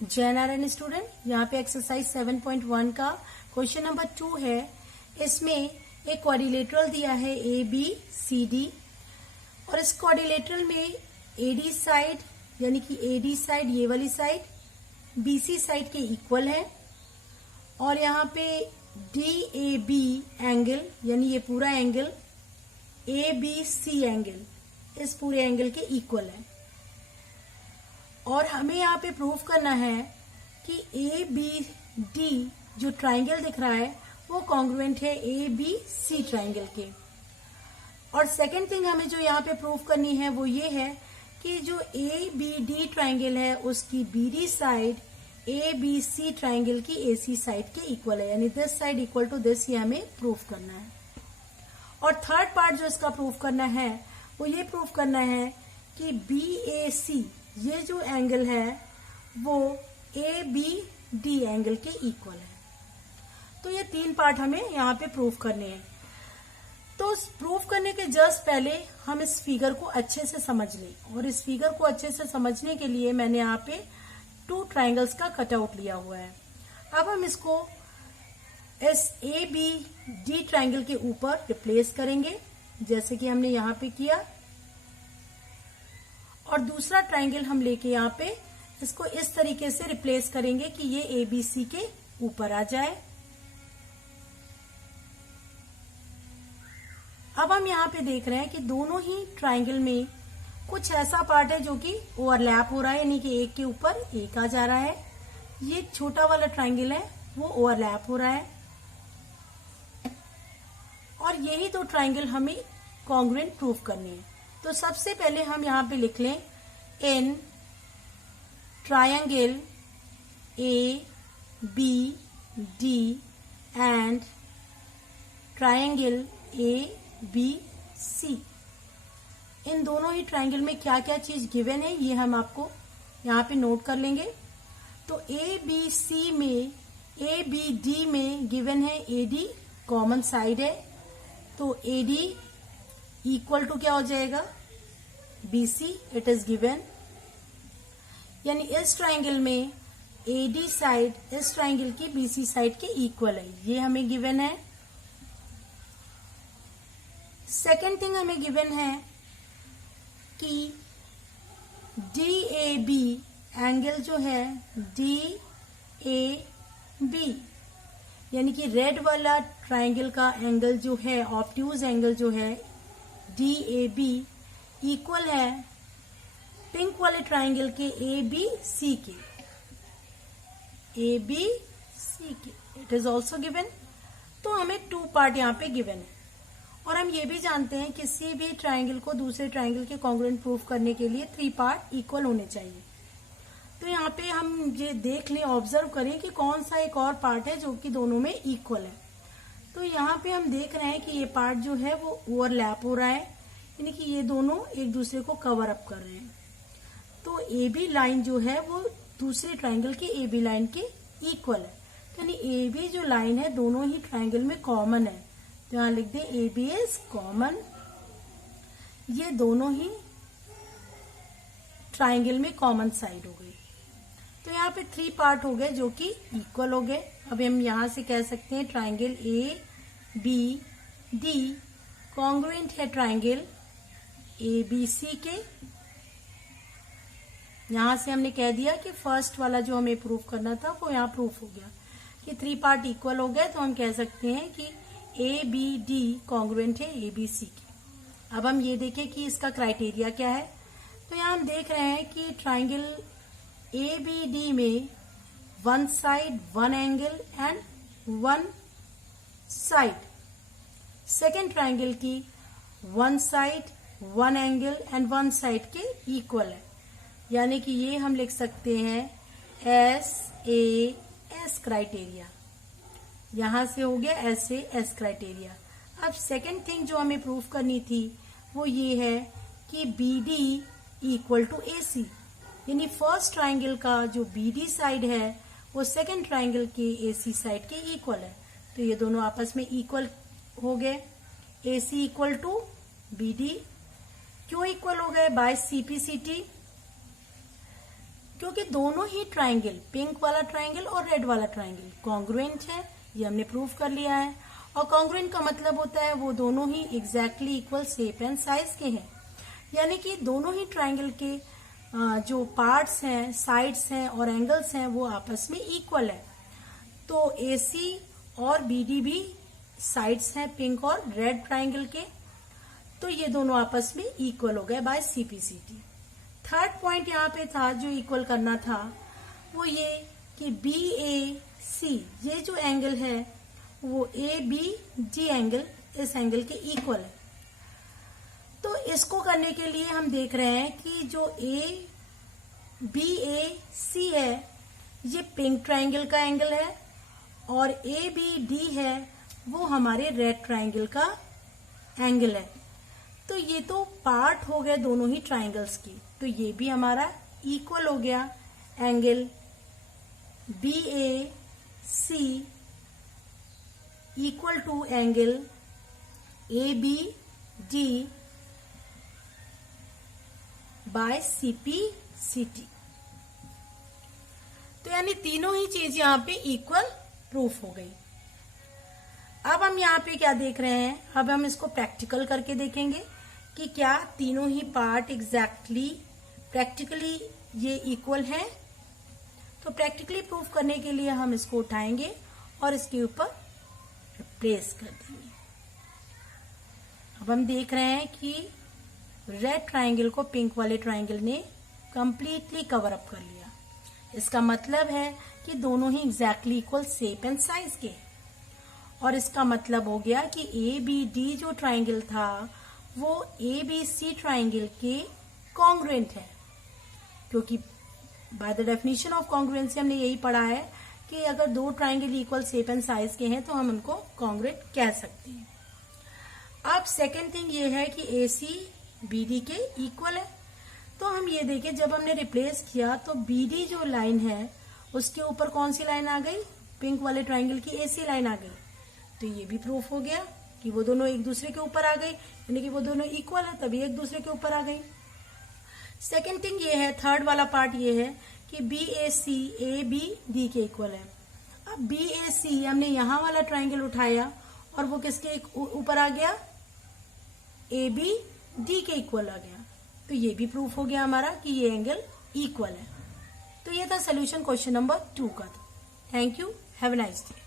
जय नारायण स्टूडेंट, यहाँ पे एक्सरसाइज 7.1 का क्वेश्चन नंबर 2 है। इसमें एक क्वाड्रिलेटरल दिया है ABCD और इस क्वाड्रिलेटरल में AD साइड यानी कि AD साइड ये वाली साइड BC साइड के इक्वल है और यहाँ पे DAB एंगल यानी ये पूरा एंगल ABC एंगल इस पूरे एंगल के इक्वल है और हमें यहाँ पे प्रूफ करना है कि ABD जो ट्राइंगल दिख रहा है वो कॉन्ग्रुएंट है ABC ट्राइंगल के। और सेकंड थिंग हमें जो यहाँ पे प्रूफ करनी है वो ये है कि जो ABD ट्राइंगल है उसकी BD साइड ABC ट्राइंगल की AC साइड के इक्वल है, यानी this side equal to this, ये हमें प्रूफ करना है। और थर्ड पार्ट जो इसका प्रूफ करना है वो ये प्रूफ करना है कि BAC ये जो एंगल है वो ABD एंगल के इक्वल है। तो ये तीन पार्ट हमें यहाँ पे प्रूफ करने हैं। तो प्रूफ करने के जस्ट पहले हम इस फिगर को अच्छे से समझ लें और इस फिगर को अच्छे से समझने के लिए मैंने यहाँ पे 2 ट्राइंगल्स का कटआउट लिया हुआ है। अब हम इसको इस ABD ट्राइंगल के ऊपर रिप्लेस करेंगे जैसे कि हमने यहाँ पे किया और दूसरा ट्राइंगल हम लेके यहाँ पे इसको इस तरीके से रिप्लेस करेंगे कि ये ABC के ऊपर आ जाए। अब हम यहाँ पे देख रहे हैं कि दोनों ही ट्राइंगल में कुछ ऐसा पार्ट है जो कि ओवरलैप हो रहा है, यानी कि एक के ऊपर एक आ जा रहा है। ये छोटा वाला ट्राइंगल है वो ओवरलैप हो रहा है और यही दो ट्राइंगल हमें कॉन्ग्रुएंट प्रूफ करने हैं। तो सबसे पहले हम यहाँ पे लिख लें in triangle ABD and triangle ABC, इन दोनों ही ट्रायंगल में क्या क्या चीज गिवन है ये हम आपको यहाँ पे नोट कर लेंगे। तो ABC में ABD में गिवन है AD कॉमन साइड है, तो AD इक्वल टू क्या हो जाएगा BC, इट इज गिवन। यानी इस ट्राइंगल में AD साइड इस ट्राइंगल की BC साइड के इक्वल है, ये हमें गिवन है। सेकेंड थिंग हमें गिवन है कि DAB एंगल जो है DAB यानी कि रेड वाला ट्राइंगल का एंगल जो है ऑब्ट्यूज एंगल जो है DAB इक्वल है पिंक वाले ट्राइंगल के ABC के, इट इज ऑल्सो गिवन। तो हमें 2 पार्ट यहाँ पे गिवन है और हम ये भी जानते हैं किसी भी ट्राइंगल को दूसरे ट्राइंगल के कॉन्ग्रुएंट प्रूफ करने के लिए 3 पार्ट इक्वल होने चाहिए। तो यहाँ पे हम ये देख लें, ऑब्जर्व करें कि कौन सा एक और पार्ट है जो कि दोनों में इक्वल है। तो यहाँ पे हम देख रहे हैं कि ये पार्ट जो है वो ओवरलैप हो रहा है, यानी कि ये दोनों एक दूसरे को कवर अप कर रहे हैं। तो AB लाइन जो है वो दूसरे ट्राइंगल के AB लाइन के इक्वल है, यानी AB जो लाइन है दोनों ही ट्राइंगल में कॉमन है। तो यहाँ लिख दें AB इज कॉमन, ये दोनों ही ट्राइंगल में कॉमन साइड हो गई। तो यहाँ पे 3 पार्ट हो गए जो कि इक्वल हो गए। अब हम यहाँ से कह सकते हैं ट्राइंगल ABD कॉन्ग्रुएंट है ट्राइंगल ABC के। यहां से हमने कह दिया कि फर्स्ट वाला जो हमें प्रूफ करना था वो यहाँ प्रूफ हो गया कि 3 पार्ट इक्वल हो गए। तो हम कह सकते हैं कि ABD कॉन्ग्रुएंट है ABC के। अब हम ये देखें कि इसका क्राइटेरिया क्या है। तो यहाँ हम देख रहे हैं कि ट्राइंगल ABD में 1 side 1 angle and 1 side, second triangle की 1 साइड 1 एंगल एंड 1 साइड के इक्वल है, यानी कि ये हम लिख सकते हैं SAS क्राइटेरिया। यहां से हो गया SAS क्राइटेरिया। अब सेकेंड थिंग जो हमें प्रूफ करनी थी वो ये है कि BD इक्वल टू AC, यानी फर्स्ट ट्राइंगल का जो BD साइड है वो सेकेंड ट्राइंगल के AC साइड के इक्वल है। तो ये दोनों आपस में इक्वल हो गए। AC इक्वल टू BD क्यों इक्वल हो गए? By CPCT। क्योंकि दोनों ही ट्राइंगल, पिंक वाला ट्राइंगल और रेड वाला ट्राइंगल कॉन्ग्रुएंट है, ये हमने प्रूव कर लिया है। और कॉन्ग्रुएंट का मतलब होता है वो दोनों ही exactly equal shape and size के हैं, यानी कि दोनों ही ट्राइंगल के जो पार्ट्स हैं, साइड्स हैं और एंगल्स हैं वो आपस में इक्वल है। तो AC और BD भी साइड्स हैं पिंक और रेड ट्राइंगल के, तो ये दोनों आपस में इक्वल हो गए बाय CPCT। थर्ड पॉइंट यहाँ पे था जो इक्वल करना था वो ये कि BAC ये जो एंगल है वो ABD एंगल इस एंगल के इक्वल है। तो इसको करने के लिए हम देख रहे हैं कि जो BAC है ये पिंक ट्राइंगल का एंगल है और ABD है वो हमारे रेड ट्राइंगल का एंगल है। तो ये तो पार्ट हो गए दोनों ही ट्राइंगल्स की, तो ये भी हमारा इक्वल हो गया। Angle BAC equal to angle ABD by CPCT। तो यानी तीनों ही चीज यहाँ पे इक्वल प्रूफ हो गई। अब हम यहाँ पे क्या देख रहे हैं, अब हम इसको प्रैक्टिकल करके देखेंगे कि क्या तीनों ही पार्ट एग्जैक्टली प्रैक्टिकली ये इक्वल है। तो प्रैक्टिकली प्रूफ करने के लिए हम इसको उठाएंगे और इसके ऊपर रिप्लेस कर देंगे। अब हम देख रहे हैं कि रेड ट्राइंगल को पिंक वाले ट्राइंगल ने कंप्लीटली कवर अप कर लिया। इसका मतलब है कि दोनों ही exactly equal shape and size के, और इसका मतलब हो गया कि ABD जो ट्राइंगल था वो ABC ट्राइंगल के कॉन्ग्रुएंट है, क्योंकि by the definition of congruency हमने यही पढ़ा है कि अगर दो triangle equal shape and size के हैं तो हम उनको कॉन्ग्रुएंट कह सकते हैं। अब सेकेंड थिंग ये है कि AC BD के इक्वल है। तो हम ये देखें, जब हमने रिप्लेस किया तो BD जो लाइन है उसके ऊपर कौन सी लाइन आ गई, पिंक वाले ट्राइंगल की AC लाइन आ गई। तो ये भी प्रूफ हो गया कि वो दोनों एक दूसरे के ऊपर आ गई, यानी कि वो दोनों इक्वल है तभी एक दूसरे के ऊपर आ गई। सेकेंड थिंग ये है, थर्ड वाला पार्ट ये है कि BAC ABD के इक्वल है। अब BAC हमने यहाँ वाला ट्राइंगल उठाया और वो किसके ऊपर आ गया, ABD के इक्वल आ गया। तो ये भी प्रूफ हो गया हमारा कि ये एंगल इक्वल है। तो ये था सोल्यूशन क्वेश्चन नंबर 2 का। Thank you, have a nice day.